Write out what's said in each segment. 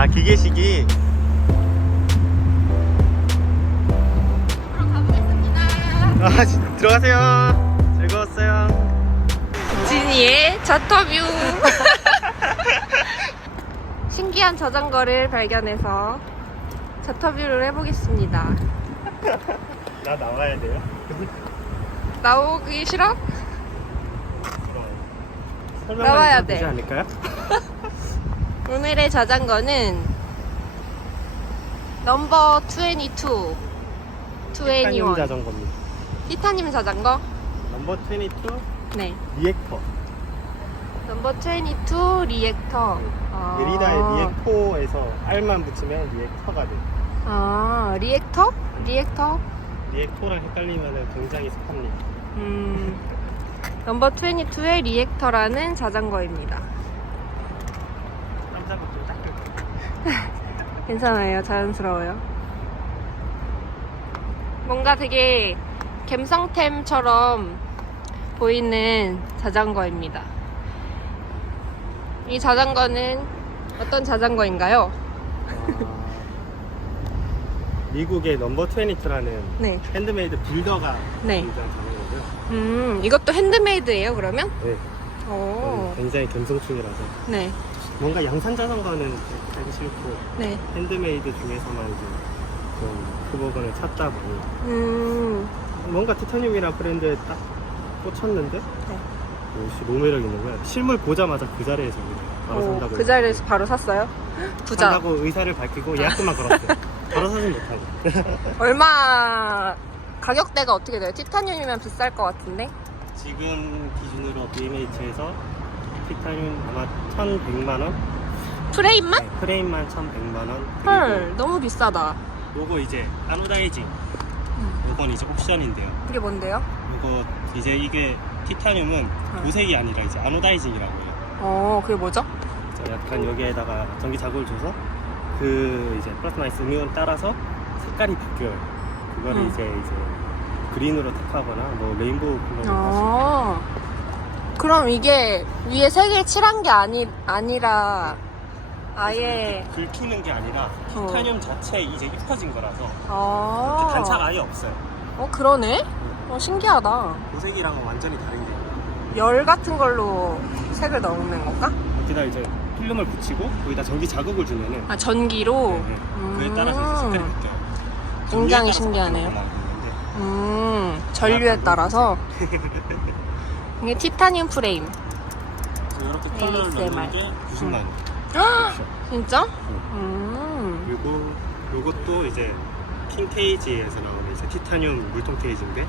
아, 기계식이. 그럼 가보겠습니다. 아, 들어가세요. 즐거웠어요. 진이의 자터뷰. 신기한 자전거를 발견해서 자터뷰를 해보겠습니다. 나 나와야 돼요? 나오기 싫어? 설명만 나와야 해도 돼. 되지 않을까요? 오늘의 자전거는 넘버 22 티타늄 자전거입니다. 티타늄 자전거? 넘버 22 네. 리액터. 넘버 22 리액터. 메리다의 리액토에서 R만 붙이면 리액터가 돼. 아, 리액터? 리액터? 리액토랑 헷갈리면 굉장히 습합니다. 넘버 22의 리액터라는 자전거입니다. 깜짝부터 닦을 괜찮아요. 자연스러워요. 뭔가 되게 갬성템처럼 보이는 자전거입니다. 이 자전거는 어떤 자전거인가요? 미국의 넘버 22라는 네. 핸드메이드 빌더가 네. 굉장히 자전거고요. 이것도 핸드메이드예요, 그러면? 네. 오. 굉장히 감성충이라서 네. 뭔가 양산 자전거는 좀 하기 싫고 네. 핸드메이드 중에서만 이제 좀 그 부분을 찾다 보니 뭔가 티타늄이란 브랜드에 딱 꽂혔는데 역시 너무 매력 있는 거야. 실물 보자마자 그 자리에서 바로 산다고. 그 자리에서 바로 샀어요? 부자. 산다고 의사를 밝히고 예약금만 걸었어요. 바로 사진 못하고. 얼마 가격대가 어떻게 돼요? 티타늄이면 비쌀 것 같은데? 지금 기준으로 BMH에서 티타늄 아마 1,100만원? 프레임만? 네, 프레임만 1,100만원. 헐, 너무 비싸다. 요거 이제 아노다이징. 요건 이제 옵션인데요. 이게 뭔데요? 요거 이제 이게 티타늄은 도색이 아니라 이제 아노다이징이라고 해요. 그게 뭐죠? 그래서 약간 여기에다가 전기 자극을 줘서 그 이제 플러스 마이너스 음이온 따라서 색깔이 바뀌어요. 그거를 이제 그린으로 택하거나 뭐 레인보우 컬러로 그럼 이게 위에 색을 칠한 게 아니라 아예 긁히는 게 아니라 티타늄 자체에 이제 입혀진 거라서 단차가 아예 없어요. 그러네? 신기하다. 도색이랑은 완전히 다른 게. 열 같은 걸로 색을 넣는 건가? 여기다 이제 필름을 붙이고 거기다 전기 자극을 주면은 전기로? 그에 따라서 이제 색깔이 바뀌어요. 굉장히 신기하네요. 전류에 따라서. 이게 티타늄 프레임. 이렇게 컬러를 넣는 게 90만 원. 진짜? 그리고 요것도 이제 킹 케이지에서 나오는 이제 티타늄 물통 케이지인데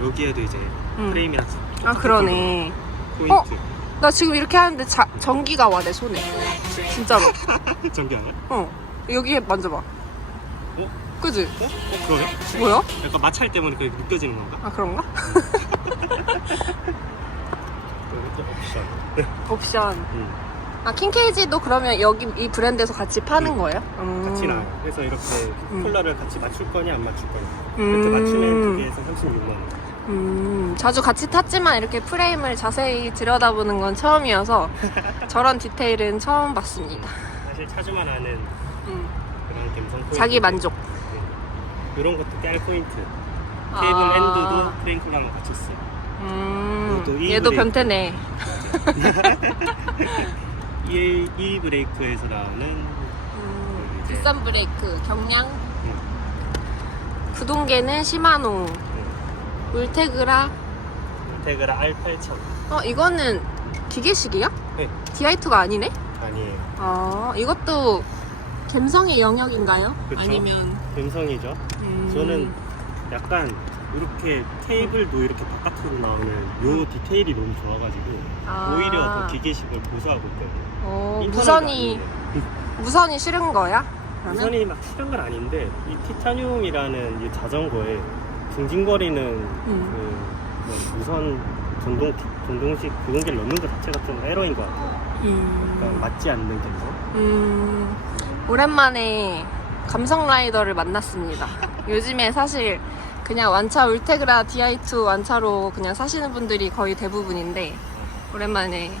여기에도 이제 프레임이랑 그러네. 포인트. 나 지금 이렇게 하는데 전기가 와, 내 손에. 진짜로. 전기 아니야? 여기에 만져봐. 그지? 그러네? 뭐야? 약간 마찰 때문에 그게 느껴지는 건가? 그런가? 이것도 옵션. 옵션. 킹케이지도 그러면 여기 이 브랜드에서 같이 파는 거예요? 같이 나와요. 그래서 이렇게 컬러를 같이 맞출 거냐 안 맞출 거냐. 이렇게 맞추면 두 개에서 36만 원. 자주 같이 탔지만 이렇게 프레임을 자세히 들여다보는 건 처음이어서 저런 디테일은 처음 봤습니다. 사실 차주만 아는 그런 감성 포인트. 자기 만족. 이런 것도 깨알 포인트. 케이블 엔드도 프레임쿨러랑 같이 있어요. 얘도 변태네. 이 브레이크에서 나오는 비싼 브레이크, 경량. 구동계는 시마노. 울테그라 R8000. 이거는 기계식이야? 네. 디아이투가 아니네? 아니에요. 이것도 감성의 영역인가요? 그쵸? 아니면 감성이죠. 저는 약간 이렇게 테이블도 이렇게 바깥으로 나오는 요 디테일이 너무 좋아가지고 오히려 더 기계식을 고수하고 있거든요. 무선이 싫은 거야? 그러면? 무선이 막 싫은 건 아닌데 이 티타늄이라는 이 자전거에 징징거리는 무선 전동식 구동계를 넣는 것 자체가 좀 에러인 것 같아요. 약간 맞지 않는 감성. 오랜만에 감성 라이더를 만났습니다. 요즘에 사실 그냥 완차 울테그라 DI2 완차로 그냥 사시는 분들이 거의 대부분인데 오랜만에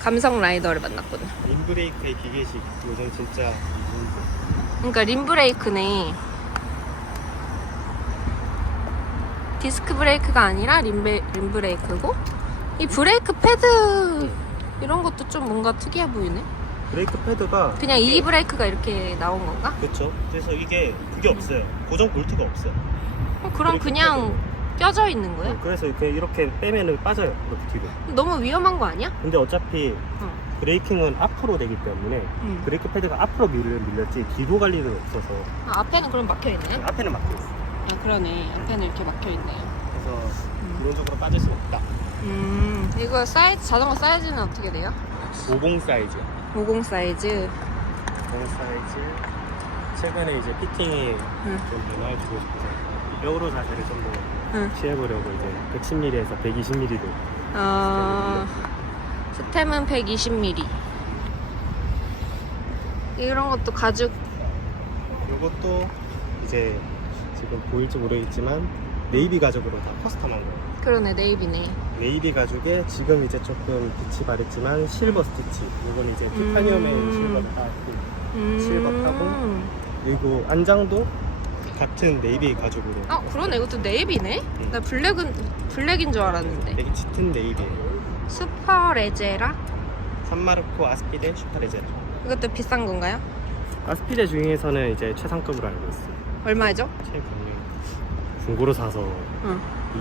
감성 라이더를 만났거든. 림브레이크의 기계식 요즘 진짜 그러니까 림브레이크네. 디스크 브레이크가 아니라 림브레이크고, 이 브레이크 패드 이런 것도 좀 뭔가 특이해 보이네. 브레이크 패드가 그냥 이 브레이크가 이렇게 나온 건가? 그렇죠. 그래서 이게 그게 없어요. 고정 볼트가 없어요. 그럼 브레이크 그냥 껴져 있는 거야? 그래서 이렇게 빼면은 빠져요. 이렇게 뒤로. 너무 위험한 거 아니야? 근데 어차피 어. 브레이킹은 앞으로 되기 때문에 브레이크 패드가 앞으로 밀렸지 뒤로 갈 일은 없어서 아, 앞에는 그럼 막혀 있네. 앞에는 막혀 있어. 아, 그러네. 앞에는 이렇게 막혀 있네요. 그래서 이론적으로 빠질 수 없다. 이거 사이즈, 자전거 사이즈는 어떻게 돼요? 50 사이즈야. 50 사이즈. 50 사이즈. 최근에 이제 피팅이 좀 변화를 주고 싶어서 벽으로 자세를 좀 더 취해보려고 이제 110mm에서 120mm로 스템은 120mm. 이런 것도 가죽. 이것도 이제 지금 보일지 모르겠지만 네이비 가죽으로 다 커스텀한 거예요. 그러네, 네이비네. 네이비 가죽에 지금 이제 조금 빛이 바랬지만 실버 스티치. 이건 이제 티타늄에 실버 타고 실버 타고 그리고 안장도 같은 네이비 가죽으로. 아, 그러네. 이것도 네이비네? 나 블랙인 줄 알았는데. 되게 짙은 네이비예요. 슈퍼 레제라? 산마르코 아스피데 슈퍼레제라. 이것도 비싼 건가요? 아스피데 중에서는 이제 최상급으로 알고 있어요. 얼마죠? 최근에 중고로 사서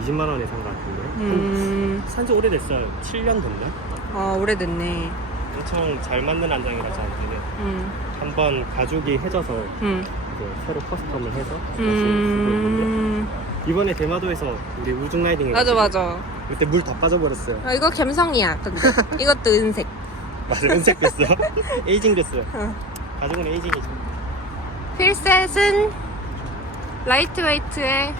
20만 원에 산 것 같은데. 산지 오래됐어요. 7년 됐나? 오래됐네. 엄청 잘 맞는 안장이라 저한테는. 한번 가죽이 해져서 이제 새로 커스텀을 해서 다시 쓰고 있는데 이번에 대마도에서 우리 우중 라이딩 맞아. 그때 물 다 빠져버렸어요. 이거 갬성이야. 근데 이것도 은색. 맞아, 은색 됐어. 에이징 됐어요. 가죽은 에이징이죠. 휠셋은 라이트웨이트의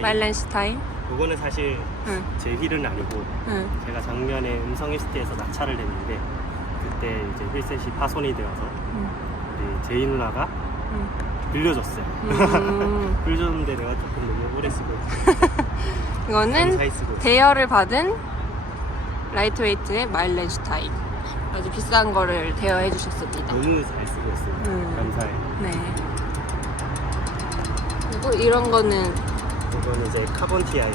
마일렌슈타인. 이거는 사실 제 휠은 아니고 제가 작년에 음성 FT에서 낙차를 냈는데 그때 이제 휠셋이 파손이 되어서 우리 제이 누나가 빌려줬어요. 빌려줬는데 내가 조금 너무 오래 쓰고 이거는 감사히 쓰고 있어요. 대여를 받은 라이트웨이트의 마일렌슈타인. 아주 비싼 거를 대여해 주셨습니다. 너무 잘 쓰고 있어요. 감사해요. 네. 그리고 이런 거는 이건 이제 카본 TI.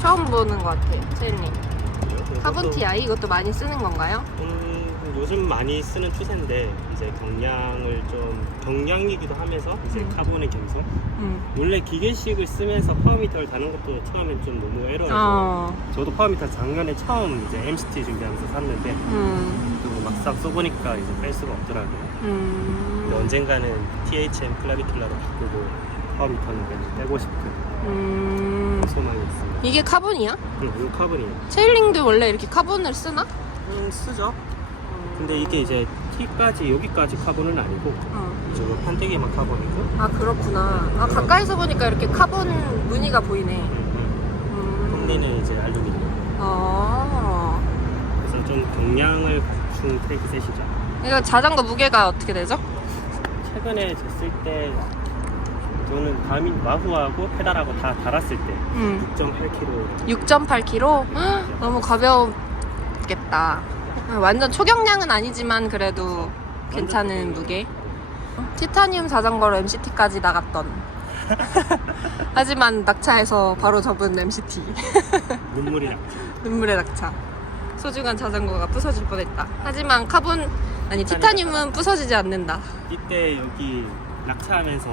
처음 보는 것 같아요, 채연님. 카본 TI 이것도 많이 쓰는 건가요? 요즘 많이 쓰는 추세인데 이제 경량이기도 하면서 이제 카본의 감성. 원래 기계식을 쓰면서 파워미터를 다는 것도 처음엔 좀 너무 에러여서 저도 파워미터 작년에 처음 이제 MCT 준비하면서 샀는데 또 막상 써보니까 이제 뺄 수가 없더라고요. 근데 언젠가는 THM 클라비큘라로 바꾸고 파워미터는 그냥 빼고 싶은 소망이 있습니다. 이게 카본이야? 이거 카본이에요. 체일링도 원래 이렇게 카본을 쓰나? 쓰죠. 근데 이게 이제 T까지 여기까지 카본은 아니고 이쪽으로 판때기만 카본이고. 아, 그렇구나. 아, 가까이서 보니까 이렇게 카본 무늬가 보이네. 톱니는 이제 알루미늄. 그래서 좀 경량을 준 트레이크 셋이죠. 이거 자전거 무게가 어떻게 되죠? 최근에 쟀을 때 저는 가민 마후하고 페달하고 다 달았을 때 6.8kg. 6.8kg? 너무 가벼웠겠다. 완전 초경량은 아니지만 그래도 괜찮은 무게. 티타늄 자전거로 MCT까지 나갔던 하지만 낙차해서 바로 접은 MCT. 눈물이 났죠. 눈물의 낙차. 소중한 자전거가 부서질 뻔했다. 하지만 티타늄은 부서지지 않는다. 이때 여기 낙차하면서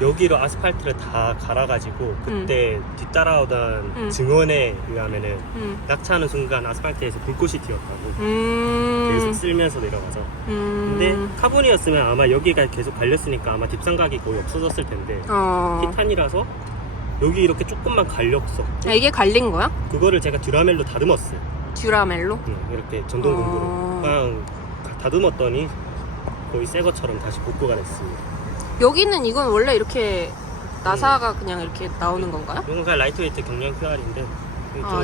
여기로 아스팔트를 다 갈아가지고 그때 뒤따라오던 증언에 의하면은 낙차하는 순간 아스팔트에서 불꽃이 튀었다고. 계속 쓸면서 내려가서. 근데 카본이었으면 아마 여기가 계속 갈렸으니까 아마 뒷삼각이 거의 없어졌을 텐데 티탄이라서 여기 이렇게 조금만 갈렸어. 아, 이게 갈린 거야? 그거를 제가 듀라멜로 다듬었어요. 듀라멜로? 이렇게 전동공구로 그냥 다듬었더니 거의 새 것처럼 다시 복구가 됐습니다. 여기는 이건 원래 이렇게 나사가 그냥 이렇게 나오는 건가요? 이건 그냥 라이트웨이트 경량 QR인데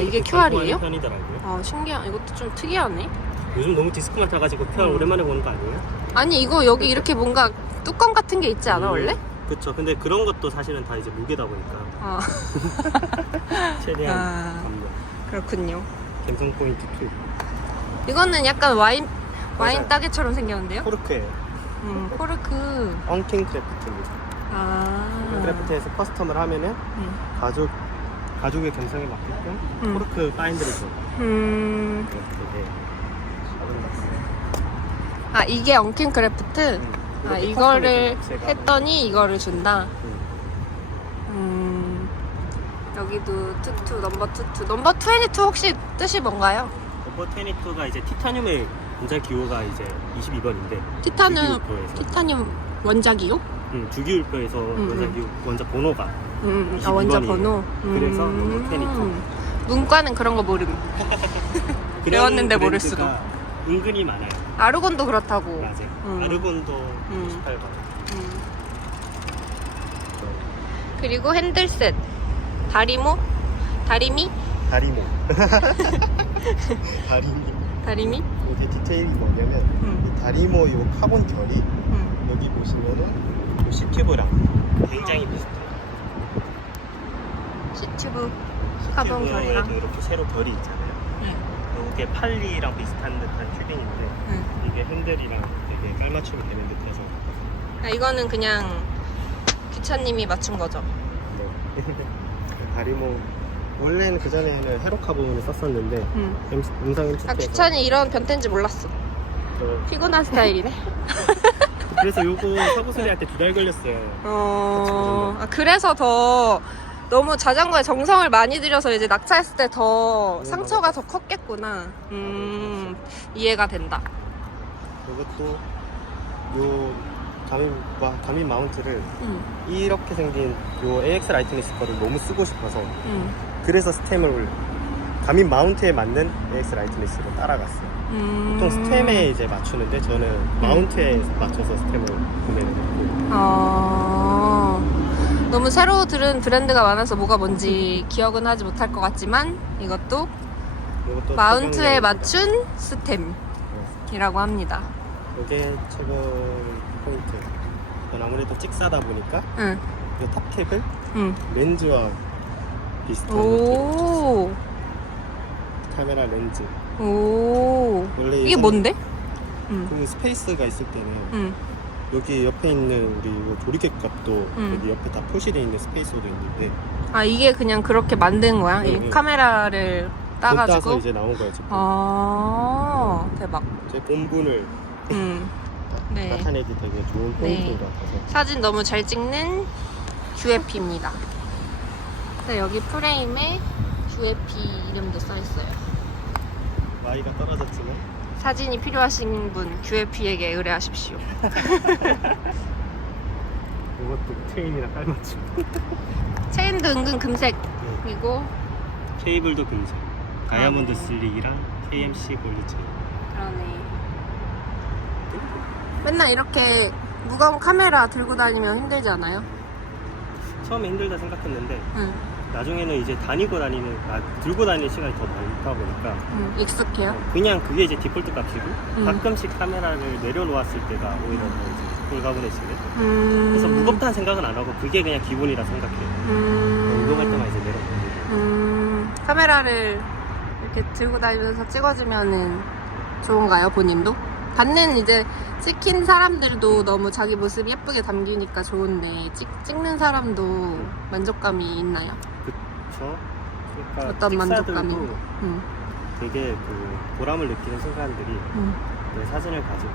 이게 QR이에요? 편이더라고요. 신기한. 이것도 좀 특이하네. 요즘 너무 디스크만 타가지고 QR 오랜만에 보는 거 아니에요? 아니, 이거 여기 이렇게 뭔가 뚜껑 같은 게 있지 않아 원래? 그쵸. 근데 그런 것도 사실은 다 이제 무게다 보니까 최대한 감력. 그렇군요. 갬성 포인트 2. 이거는 약간 와인 맞아요. 따개처럼 생겼는데요? 코르크예요. 코르크. 엉킨 크래프트입니다. 엉킨 크래프트에서 커스텀을 하면은 가죽의 감성에 맞게끔 코르크 바인드를 줘요. 되게 아, 이게 엉킨 크래프트? 아, 이렇게 이거를 커스텀해서 제가 했더니 이거를 준다. 여기도 투투, 넘버 투투. 넘버 22 혹시 뜻이 뭔가요? 넘버 22가 이제 티타늄의 원자 기호가 이제 22번인데 티타늄 원자기요? 주기율표에서 원자 번호가 아, 원자 22번이에요. 번호. 그래서 넘버 22. 문과는 그런 거 모름. 배웠는데 모를 수도. 은근히 많아요. 아르곤도 그렇다고. 맞아요. 아르곤도 98번. 그리고 핸들셋. 다리미? 다리모. 다리미? 이게 디테일이 뭐냐면 이 다리모 이 카본 결이 여기 보시면은 C튜브랑 굉장히 비슷해요. C튜브 카본 결이랑. C튜브에도 이렇게 세로 결이 있잖아요. 이게 팔리랑 비슷한 듯한 튜빙인데 이게 핸들이랑 되게 깔맞춤이 되는 듯해서 아, 이거는 그냥 규차님이 맞춘 거죠? 다리모 원래는 그 전에는 헤로카본을 썼었는데 음성 MCT에서 아, 규찬이 이런 변태인지 몰랐어. 피곤한 스타일이네. 그래서 요거 사고 수리할 때 2달 걸렸어요. 아, 그래서 더 너무 자전거에 정성을 많이 들여서 이제 낙차했을 때 더 상처가 더 컸겠구나. 이해가 된다. 이것도 요 가민 마운트를 이렇게 생긴 요 AX 라이트니스 거를 너무 쓰고 싶어서 그래서 스템을 가민 마운트에 맞는 AX 라이트니스로 따라갔어요. 보통 스템에 이제 맞추는데 저는 마운트에 맞춰서 스템을 구매를 했고. 너무 새로 들은 브랜드가 많아서 뭐가 뭔지 기억은 하지 못할 것 같지만 이것도 마운트에 맞춘 스템이라고 합니다. 이게 최근 포인트. 이건 아무래도 찍사다 보니까 이 탑캡을 렌즈와 비슷한 오. 카메라 렌즈. 오. 원래 이게 뭔데? 그 스페이스가 있을 때는 여기 옆에 있는 우리 이거 조리개 값도 여기 옆에 다 표시되어 있는 스페이스도 있는데 아, 이게 그냥 그렇게 만든 거야? 이 카메라를 따서 따가지고? 이제 나온 거예요 지금. 아, 대박. 제 본분을 네. 나타내기 되게 좋은 포인트인 것 같아서. 사진 너무 잘 찍는 QF입니다. 네, 여기 프레임에 QF 이름도 써있어요. Y가 떨어졌지만 사진이 필요하신 분 QF에게 의뢰하십시오. 이것도 체인이랑 깔맞춤. 체인도 은근 금색이고 케이블도 금색. 다이아몬드 슬릭이랑 KMC 골드 체인. 그러네. 맨날 이렇게 무거운 카메라 들고 다니면 힘들지 않아요? 처음에 힘들다 생각했는데 응. 나중에는 이제 들고 다니는 시간이 더 많다 보니까 익숙해요? 그냥 그게 이제 디폴트 값이고 가끔씩 카메라를 내려놓았을 때가 오히려 더 이제 홀가분해지네. 그래서 무겁다는 생각은 안 하고 그게 그냥 기본이라 생각해요. 운동할 때만 이제 내려놓는. 카메라를 이렇게 들고 다니면서 찍어주면은 좋은가요, 본인도? 받는 이제 찍힌 사람들도 너무 자기 모습이 예쁘게 담기니까 좋은데 찍는 사람도 만족감이 있나요? 그쵸? 그러니까 어떤 만족감이? 찍사들도 되게 그 보람을 느끼는 순간들이 내 사진을 가지고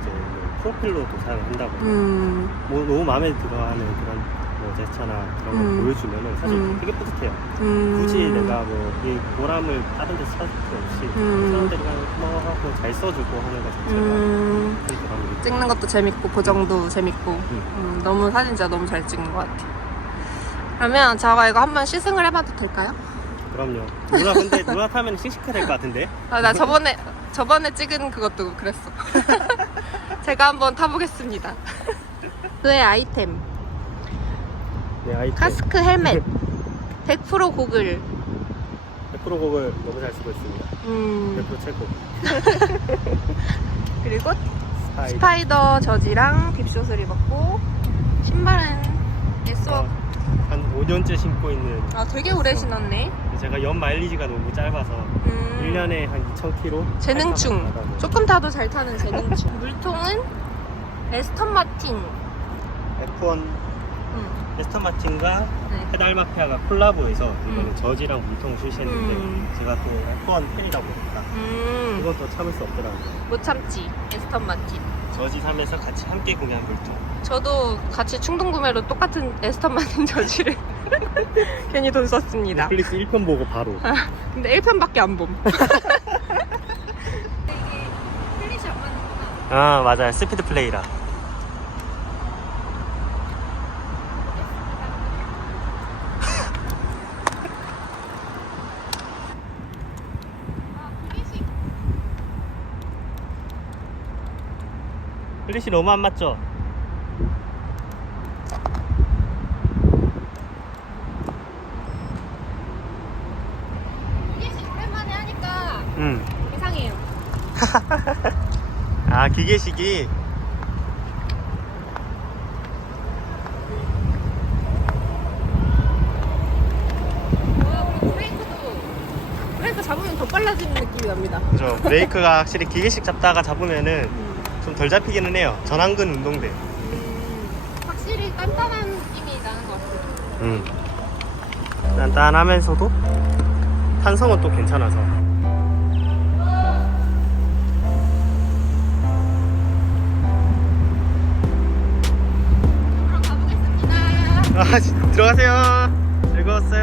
이제 뭐 프로필로도 사용한다고 뭐 너무 마음에 들어하는 그런 뭐 제스처나 그런 걸 보여주면은 사실 되게 뿌듯해요. 굳이 내가 뭐 이 보람을 다른 데서 찾을 필요 없이 사람들이 그냥 고마워하고 잘 써주고 하는 것 자체가 큰 보람을 느껴요. 찍는 것도 재밌고 보정도 재밌고 너무 사진 진짜 너무 잘 찍는 것 같아. 그러면 제가 이거 한번 시승을 해봐도 될까요? 그럼요. 누나 근데 누나 타면 씩씩해 될 것 같은데? 아, 나 저번에 찍은 그것도 그랬어. 제가 한번 타보겠습니다. 그의 아이템 네, 아이템. 카스크 헬멧 100% 고글 100% 곡을 너무 잘 쓰고 있습니다. 100% 최고. 그리고 스파이더 저지랑 딥숏을 입었고 신발은 S1 한 5년째 신고 있는. 아, 되게 오래 신었네. 제가 연 마일리지가 너무 짧아서 1년에 한 2,000km. 재능충. 조금 타도 잘 타는 재능충. 물통은 에스턴 마틴. F1 에스턴 마틴과 네. 페달마피아가 콜라보해서 이거는 저지랑 물통을 출시했는데 제가 또 F1 팬이다 보니까 이것도 참을 수 없더라고요. 못 참지. 에스턴 마틴. 저지 사면서 같이 함께 구매한 물통. 저도 같이 충동 구매로 똑같은 에스턴 마틴 저지를 괜히 돈 썼습니다. 넷플릭스 1편 보고 바로. 근데 1편밖에 안 봄. 이게 플릿이 안 맞는구나. 아 맞아요. 스피드 플레이라. 플릿이 너무 안 맞죠? 기계식 오랜만에 하니까 응. 이상해요. 아 기계식이. 와, 그리고 브레이크 잡으면 더 빨라지는 느낌이 납니다. 그죠. 브레이크가 확실히 기계식 잡다가 잡으면은 좀 덜 잡히기는 해요. 전완근 운동돼. 확실히 단단한 느낌이 나는 것 같아요. 단단하면서도 탄성은 또 괜찮아서. 그럼 가보겠습니다. 아 들어가세요. 즐거웠어요.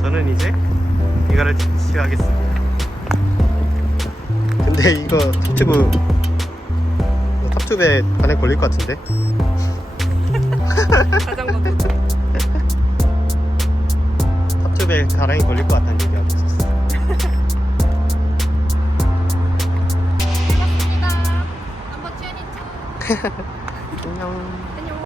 저는 이제 이거를 시작하겠습니다. 근데 이거 탑튜브에 안에 걸릴 것 같은데? 자전거도. 탑튜브에 가랑이 걸릴 것 같다는 얘기하고 있었어. 반갑습니다. 넘버 22. 안녕.